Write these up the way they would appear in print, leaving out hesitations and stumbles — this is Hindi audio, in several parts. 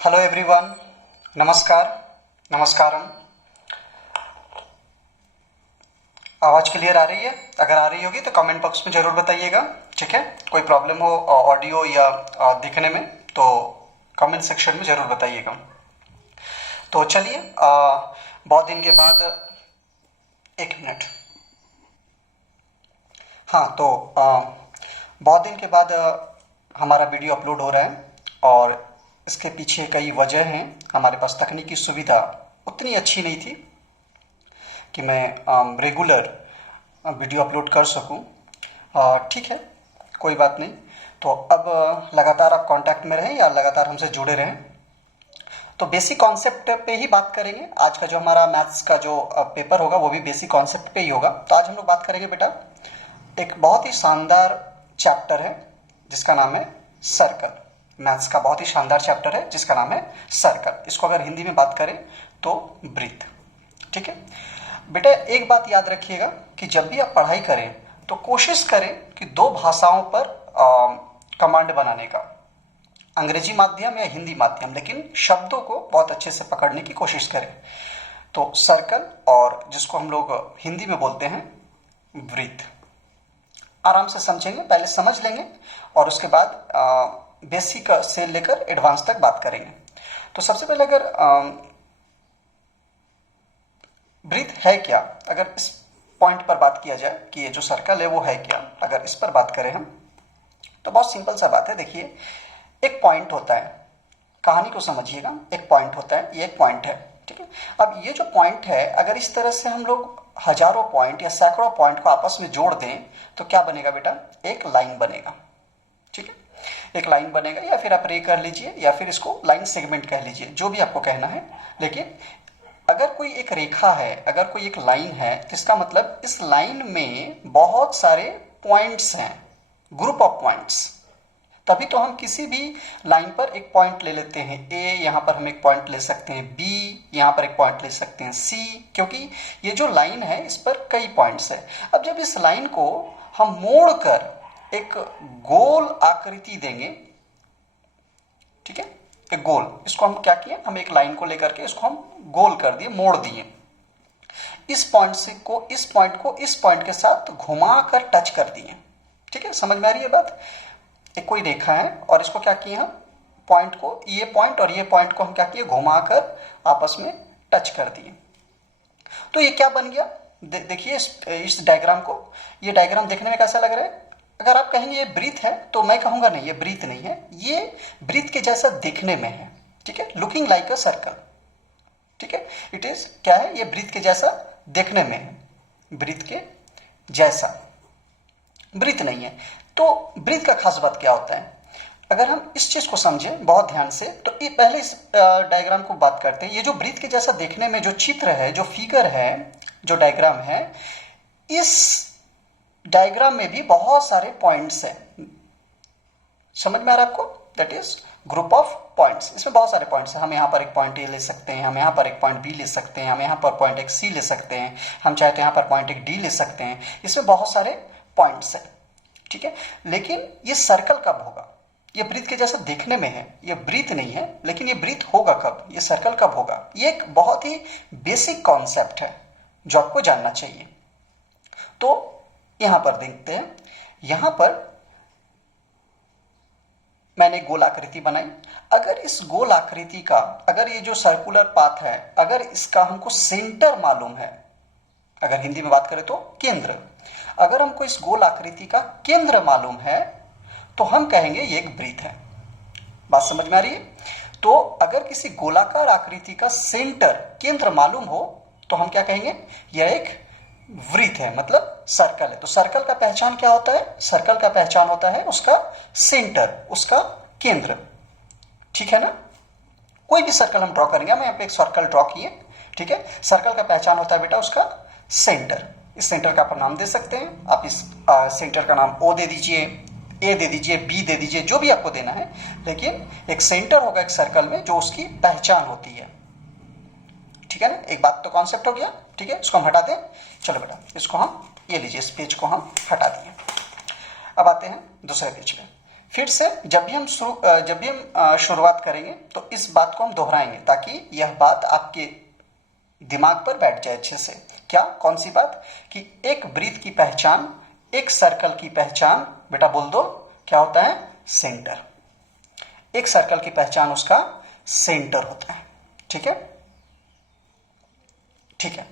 हेलो एवरीवन, नमस्कार, नमस्कारम। आवाज़ क्लियर आ रही है? अगर आ रही होगी तो कमेंट बॉक्स में ज़रूर बताइएगा। ठीक है, कोई प्रॉब्लम हो ऑडियो या दिखने में तो कमेंट सेक्शन में ज़रूर बताइएगा। तो चलिए, बहुत दिन के बाद, एक मिनट। हाँ, तो बहुत दिन के बाद हमारा वीडियो अपलोड हो रहा है और इसके पीछे कई वजह हैं। हमारे पास तकनीकी सुविधा उतनी अच्छी नहीं थी कि मैं रेगुलर वीडियो अपलोड कर सकूं। ठीक है, कोई बात नहीं। तो अब लगातार आप कांटेक्ट में रहें या लगातार हमसे जुड़े रहें। तो बेसिक कॉन्सेप्ट पे ही बात करेंगे। आज का जो हमारा मैथ्स का जो पेपर होगा वो भी बेसिक कॉन्सेप्ट पे ही होगा। तो आज हम लोग बात करेंगे बेटा, एक बहुत ही शानदार चैप्टर है जिसका नाम है सर्कल। मैथ्स का बहुत ही शानदार चैप्टर है जिसका नाम है सर्कल। इसको अगर हिंदी में बात करें तो वृत्त। ठीक है बेटा, एक बात याद रखिएगा कि जब भी आप पढ़ाई करें तो कोशिश करें कि दो भाषाओं पर कमांड बनाने का, अंग्रेजी माध्यम या हिंदी माध्यम, लेकिन शब्दों को बहुत अच्छे से पकड़ने की कोशिश करें। तो सर्कल और जिसको हम लोग हिंदी में बोलते हैं वृत्त, आराम से समझेंगे, पहले समझ लेंगे और उसके बाद बेसिक से लेकर एडवांस तक बात करेंगे। तो सबसे पहले अगर वृत्त है क्या, अगर इस पॉइंट पर बात किया जाए कि ये जो सर्कल है वो है क्या, अगर इस पर बात करें हम तो बहुत सिंपल सा बात है। देखिए, एक पॉइंट होता है, कहानी को समझिएगा। एक पॉइंट होता है, ये एक पॉइंट है। ठीक है, अब ये जो पॉइंट है, अगर इस तरह से हम लोग हजारों पॉइंट या सैकड़ों पॉइंट को आपस में जोड़ दें तो क्या बनेगा बेटा? एक लाइन बनेगा। ठीक है, एक लाइन बनेगा, या फिर आप रे कर लीजिए या फिर इसको लाइन सेगमेंट कह लीजिए, जो भी आपको कहना है। लेकिन अगर कोई एक रेखा है, अगर कोई एक लाइन है, तो इसका मतलब इस लाइन में बहुत सारे पॉइंट्स हैं, ग्रुप ऑफ पॉइंट्स। तभी तो हम किसी भी लाइन पर एक पॉइंट ले लेते हैं। ए, यहाँ पर हम एक पॉइंट ले सकते हैं। बी, यहाँ पर एक पॉइंट ले सकते हैं। सी, क्योंकि ये जो लाइन है इस पर कई पॉइंट्स है। अब जब इस लाइन को हम मोड़कर एक गोल आकृति देंगे, ठीक है, एक गोल, इसको हम क्या किए, हम एक लाइन को लेकर के इसको हम गोल कर दिए, मोड़ दिए। इस पॉइंट से को इस पॉइंट के साथ घुमा कर टच कर दिए। ठीक है, समझ में आ रही है बात? एक कोई रेखा है और इसको क्या किए हम, पॉइंट को, ये पॉइंट और ये पॉइंट को हम क्या किए, घुमाकर आपस में टच कर दिए। तो ये क्या बन गया? देखिए इस डायग्राम को, ये डायग्राम देखने में कैसा लग रहा है? अगर आप कहेंगे ये वृत्त है तो मैं कहूंगा नहीं, ये वृत्त नहीं है, ये वृत्त के जैसा दिखने में है। ठीक है, लुकिंग लाइक अ सर्कल। ठीक है, इट इज क्या है, ये वृत्त के जैसा दिखने में है, वृत्त के जैसा, वृत्त नहीं है। तो वृत्त का खास बात क्या होता है? अगर हम इस चीज को समझें बहुत ध्यान से, तो ये पहले इस डायग्राम को बात करते हैं। ये जो वृत्त के जैसा देखने में जो चित्र है, जो फिगर है, जो डायग्राम है, इस डायग्राम में भी बहुत सारे पॉइंट्स हैं। समझ में आ रहा है आपको? That is group of points. इसमें बहुत सारे पॉइंट्स हैं। हम यहाँ पर एक पॉइंट ए ले सकते हैं, हम यहाँ पर एक पॉइंट बी ले सकते हैं, हम यहाँ पर पॉइंट एक सी ले सकते हैं, हम चाहे तो यहाँ पर पॉइंट एक डी ले सकते हैं। इसमें बहुत सारे पॉइंट्स हैं। ठीक है, लेकिन ये सर्कल कब होगा? ये वृत्त के जैसा देखने में है, ये वृत्त नहीं है, लेकिन ये वृत्त होगा कब, ये सर्कल कब होगा? ये एक बहुत ही बेसिक कॉन्सेप्ट है जो आपको जानना चाहिए। तो यहां पर देखते हैं, यहां पर मैंने गोल आकृति बनाई। अगर इस गोल आकृति का, अगर ये जो सर्कुलर पाथ है, अगर इसका हमको सेंटर मालूम है, अगर हिंदी में बात करें तो केंद्र, अगर हमको इस गोल आकृति का केंद्र मालूम है तो हम कहेंगे ये एक वृत्त है। बात समझ में आ रही है? तो अगर किसी गोलाकार आकृति का सेंटर, केंद्र मालूम हो तो हम क्या कहेंगे, यह एक वृत्त है, मतलब सर्कल है। तो सर्कल का पहचान क्या होता है? सर्कल का पहचान होता है उसका सेंटर, उसका केंद्र। ठीक है ना? कोई भी सर्कल हम ड्रॉ करेंगे, हम यहाँ पे एक सर्कल ड्रॉ किए, ठीक है, सर्कल का पहचान होता है बेटा उसका सेंटर। इस सेंटर का आप नाम दे सकते हैं। आप इस सेंटर का नाम ओ दे दीजिए, ए दे दीजिए, बी दे दीजिए, जो भी आपको देना है, लेकिन एक सेंटर होगा एक सर्कल में जो उसकी पहचान होती है। ठीक है ना? एक बात तो कॉन्सेप्ट हो गया। ठीक है, इसको हम हटा दें। चलो बेटा, इसको हम, ये लीजिए, इस पेज को हम हटा दिए। अब आते हैं दूसरे पेज पे। फिर से जब भी हम शुरुआत करेंगे तो इस बात को हम दोहराएंगे ताकि यह बात आपके दिमाग पर बैठ जाए अच्छे से। क्या, कौन सी बात? कि एक वृत्त की पहचान, एक सर्कल की पहचान, बेटा बोल दो, क्या होता है? सेंटर। एक सर्कल की पहचान उसका सेंटर होता है। ठीक है, ठीक है।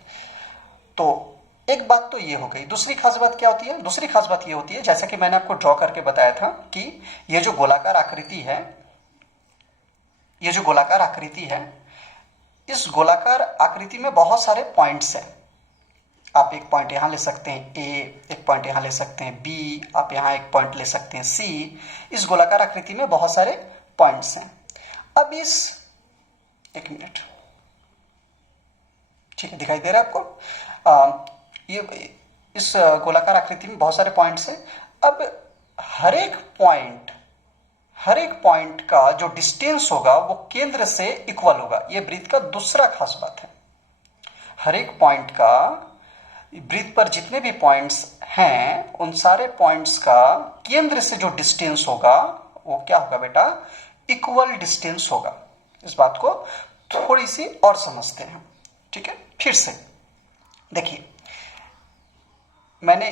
तो एक बात तो ये हो गई। दूसरी खास बात क्या होती है? दूसरी खास बात ये होती है, जैसा कि मैंने आपको ड्रॉ करके बताया था, कि ये जो गोलाकार आकृति है, ये जो गोलाकार आकृति है, इस गोलाकार आकृति में बहुत सारे पॉइंट्स हैं। आप एक पॉइंट यहां ले सकते हैं ए, एक पॉइंट यहां ले सकते हैं बी, आप यहां एक पॉइंट ले सकते हैं सी। इस गोलाकार आकृति में बहुत सारे पॉइंट्स हैं। अब एक मिनट, ठीक है, दिखाई दे रहा है आपको? ये इस गोलाकार आकृति में बहुत सारे पॉइंट्स हैं। अब हर एक पॉइंट का जो डिस्टेंस होगा वो केंद्र से इक्वल होगा। ये वृत्त का दूसरा खास बात है। हर एक पॉइंट का, वृत्त पर जितने भी पॉइंट्स हैं उन सारे पॉइंट्स का केंद्र से जो डिस्टेंस होगा वो क्या होगा बेटा? इक्वल डिस्टेंस होगा। इस बात को थोड़ी सी और समझते हैं। ठीक है, फिर से देखिए, मैंने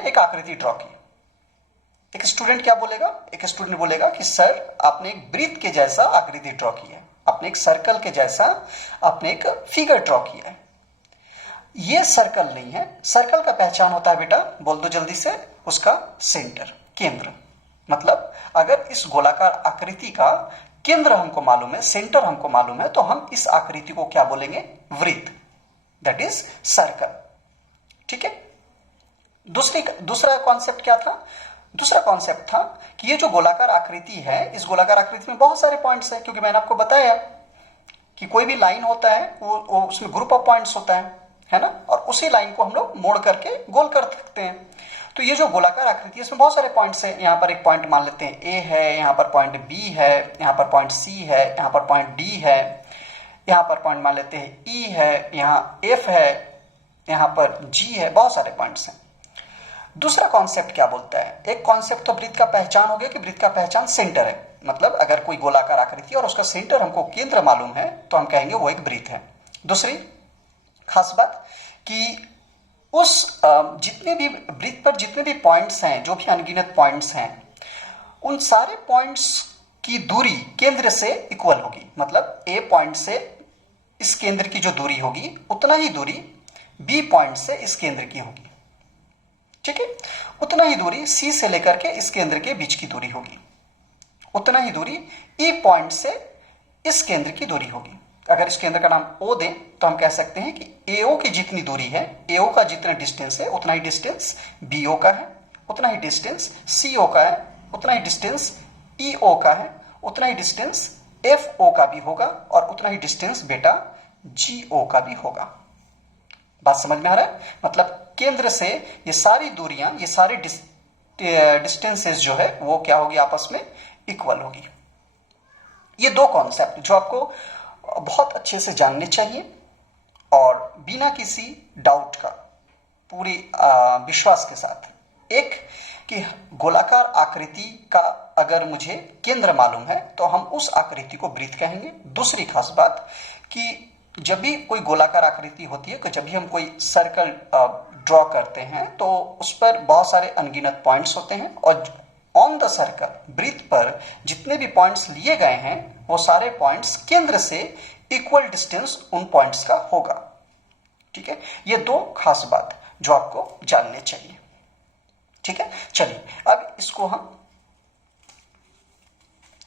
एक आकृति ड्रॉ की। एक स्टूडेंट क्या बोलेगा? एक स्टूडेंट बोलेगा कि सर आपने एक वृत्त के जैसा आकृति ड्रॉ की है, आपने एक सर्कल के जैसा आपने एक फिगर ड्रॉ किया है। ये सर्कल नहीं है। सर्कल का पहचान होता है बेटा, बोल दो जल्दी से, उसका सेंटर, केंद्र। मतलब अगर इस गोलाकार आकृति का केंद्र हमको मालूम है, सेंटर हमको मालूम है, तो हम इस आकृति को क्या बोलेंगे? वृत्त, दैट इज सर्कल। ठीक है। दूसरा कॉन्सेप्ट क्या था? दूसरा कॉन्सेप्ट था कि ये जो गोलाकार आकृति है, इस गोलाकार आकृति में बहुत सारे पॉइंट्स हैं, क्योंकि मैंने आपको बताया कि कोई भी लाइन होता है वो उसमें ग्रुप ऑफ पॉइंट्स होता है ना, और उसी लाइन को हम लोग मोड़ करके गोल कर सकते हैं। तो ये जो गोलाकार आकृति है इसमें बहुत सारे पॉइंट्स हैं। यहाँ पर एक पॉइंट मान लेते हैं ए है, यहाँ पर पॉइंट बी है, यहाँ पर पॉइंट सी है, यहाँ पर पॉइंट डी है, यहाँ पर पॉइंट मान लेते हैं ई है, यहाँ एफ है, यहाँ पर जी है, बहुत सारे पॉइंट्स हैं। दूसरा कॉन्सेप्ट क्या बोलता है? एक कॉन्सेप्ट तो वृत्त का पहचान हो गया कि वृत्त का पहचान सेंटर है। मतलब अगर कोई गोलाकार आकृति और उसका सेंटर हमको केंद्र मालूम है तो हम कहेंगे वो एक वृत्त है। दूसरी खास बात कि उस जितने भी वृत्त पर जितने भी पॉइंट्स हैं, जो भी अनगिनत पॉइंट्स हैं, उन सारे पॉइंट्स की दूरी केंद्र से इक्वल होगी। मतलब ए पॉइंट से इस केंद्र की जो दूरी होगी उतना ही दूरी बी पॉइंट से इस केंद्र की होगी। ठीक है, उतना ही दूरी सी से लेकर के इस केंद्र के बीच की दूरी होगी, उतना ही दूरी ई पॉइंट से इस केंद्र की दूरी होगी। अगर इस केंद्र का नाम ओ दें तो हम कह सकते हैं कि एओ की जितनी दूरी है, एओ का जितना डिस्टेंस है उतना ही डिस्टेंस बीओ का है, उतना ही डिस्टेंस सीओ का है, उतना ही डिस्टेंस ईओ का है, उतना ही डिस्टेंस एफओ का भी होगा, और उतना ही डिस्टेंस बेटा जीओ का भी होगा। बात समझ में आ रहा है? मतलब केंद्र से ये सारी दूरियां, ये सारे डिस्टेंसेस जो है वो क्या होगी? आपस में इक्वल होगी। ये दो कॉन्सेप्ट जो आपको बहुत अच्छे से जानने चाहिए और बिना किसी डाउट का, पूरी विश्वास के साथ। एक कि गोलाकार आकृति का अगर मुझे केंद्र मालूम है तो हम उस आकृति को वृत्त कहेंगे। दूसरी खास बात कि जब भी कोई गोलाकार आकृति होती है, कि जब भी हम कोई सर्कल ड्रॉ करते हैं तो उस पर बहुत सारे अनगिनत पॉइंट्स होते हैं, और ऑन द सर्कल, वृत्त पर जितने भी पॉइंट्स लिए गए हैं वो सारे पॉइंट्स केंद्र से इक्वल डिस्टेंस उन पॉइंट्स का होगा। ठीक है, ये दो खास बात जो आपको जानने चाहिए। ठीक है, चलिए अब इसको हम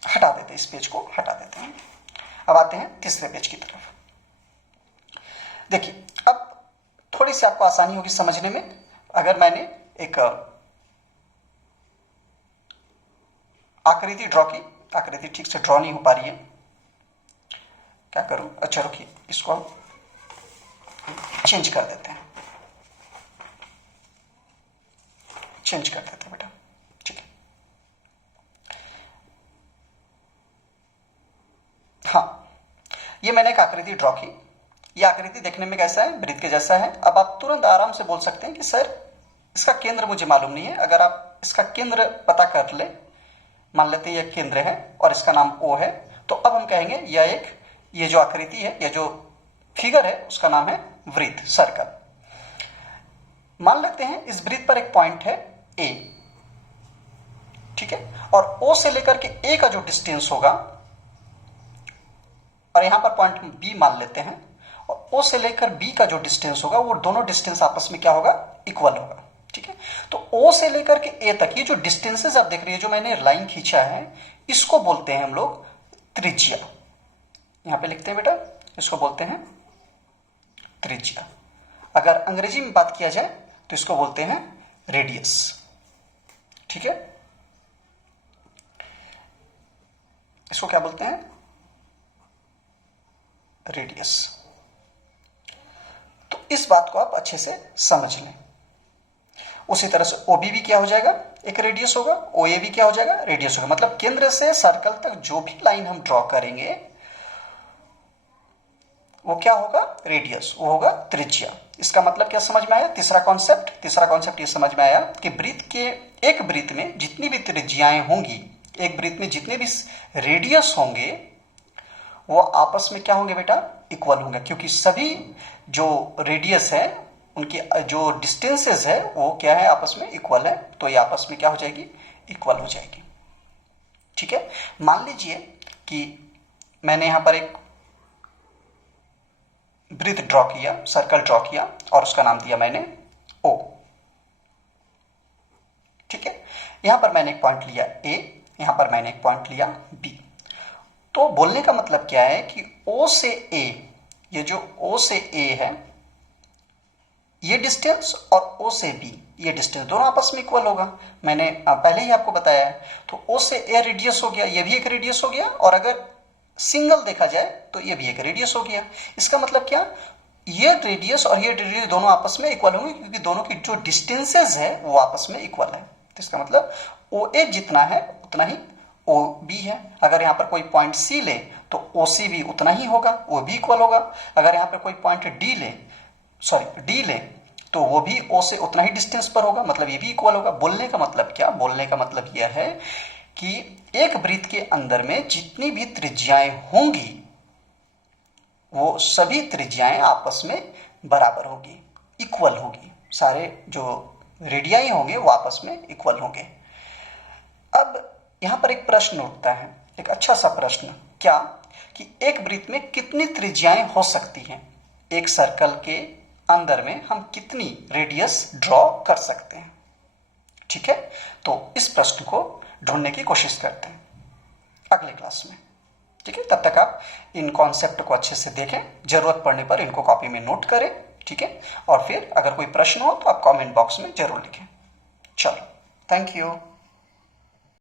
हटा देते हैं, इस पेज को हटा देते हैं। अब आते हैं तीसरे पेज की तरफ। देखिए, अब थोड़ी सी आपको आसानी होगी समझने में। अगर मैंने एक आकृति ड्रॉ की, आकृति ठीक से ड्रॉ नहीं हो पा रही है, क्या करूं? अच्छा रुकिए, इसको हम चेंज कर देते हैं, चेंज कर देते हैं बेटा। ठीक है, हाँ, ये मैंने एक आकृति ड्रॉ की। ये आकृति देखने में कैसा है? वृत्त के जैसा है। अब आप तुरंत आराम से बोल सकते हैं कि सर इसका केंद्र मुझे मालूम नहीं है। अगर आप इसका केंद्र पता कर ले, मान लेते हैं यह केंद्र है और इसका नाम O है, तो अब हम कहेंगे ये जो आकृति है, यह जो फिगर है, उसका नाम है वृत्त, सर्कल। मान लेते हैं इस वृत्त पर एक पॉइंट है A, ठीक है, और O से लेकर के A का जो डिस्टेंस होगा, और यहां पर पॉइंट B मान लेते हैं, और O से लेकर B का जो डिस्टेंस होगा, वो दोनों डिस्टेंस आपस में क्या होगा, इक्वल होगा, ठीक है। तो O से लेकर के A तक ये जो डिस्टेंसेस आप देख रही है, जो मैंने लाइन खींचा है, इसको बोलते हैं हम लोग त्रिज्या। यहां पे लिखते हैं बेटा, इसको बोलते हैं त्रिज्या। अगर अंग्रेजी में बात किया जाए तो इसको बोलते हैं रेडियस, ठीक है। इसको क्या बोलते हैं, रेडियस। तो इस बात को आप अच्छे से समझ लें। उसी तरह से OB भी क्या हो जाएगा, एक रेडियस होगा, OA भी क्या हो जाएगा, रेडियस होगा। मतलब केंद्र से सर्कल तक जो भी लाइन हम ड्रॉ करेंगे वो क्या होगा, रेडियस, वो होगा त्रिज्या। इसका मतलब क्या समझ में आया, तीसरा कॉन्सेप्ट ये समझ में आया कि एक वृत्त में जितनी भी त्रिज्याएं होंगी, एक वृत्त में जितने भी रेडियस होंगे, वो आपस में क्या होंगे बेटा, इक्वल होंगे, क्योंकि सभी जो रेडियस है उनकी जो डिस्टेंसेस है वो क्या है, आपस में इक्वल है। तो ये आपस में क्या हो जाएगी, इक्वल हो जाएगी, ठीक है। मान लीजिए कि मैंने यहां पर एक वृत्त ड्रॉ किया, सर्कल ड्रॉ किया, और उसका नाम दिया मैंने O, ठीक है। यहां पर मैंने एक पॉइंट लिया A, यहां पर मैंने एक पॉइंट लिया B। तो बोलने का मतलब क्या है कि O से A, ये जो O से A है, ये डिस्टेंस, और O से B ये डिस्टेंस, दोनों आपस में इक्वल होगा। मैंने पहले ही आपको बताया है। तो O से A रेडियस हो गया, ये भी एक रेडियस हो गया, और अगर सिंगल देखा जाए तो ये भी एक रेडियस हो गया। इसका मतलब क्या, ये रेडियस और ये रेडियस दोनों आपस में इक्वल होंगे, क्योंकि दोनों की जो डिस्टेंसेस है वो आपस में इक्वल है। तो इसका मतलब OA जितना है उतना ही OB है। अगर यहाँ पर कोई पॉइंट C ले तो OC भी उतना ही होगा, वो भी इक्वल होगा। अगर यहाँ पर कोई पॉइंट D ले तो वो भी O से उतना ही डिस्टेंस पर होगा, मतलब ये भी इक्वल होगा। बोलने का मतलब क्या, बोलने का मतलब यह है कि एक वृत्त के अंदर में जितनी भी त्रिज्याएं होंगी, वो सभी त्रिज्याएं आपस में बराबर होगी, इक्वल होगी। सारे जो रेडियाई होंगे वो आपस में इक्वल होंगे। अब यहां पर एक प्रश्न उठता है, एक अच्छा सा प्रश्न, क्या कि एक वृत्त में कितनी त्रिज्याएं हो सकती हैं, एक सर्कल के अंदर में हम कितनी रेडियस ड्रॉ कर सकते हैं, ठीक है। तो इस प्रश्न को ढूंढने की कोशिश करते हैं अगले क्लास में, ठीक है। तब तक आप इन कॉन्सेप्ट को अच्छे से देखें, जरूरत पड़ने पर इनको कॉपी में नोट करें, ठीक है। और फिर अगर कोई प्रश्न हो तो आप कमेंट बॉक्स में जरूर लिखें। चलो, थैंक यू।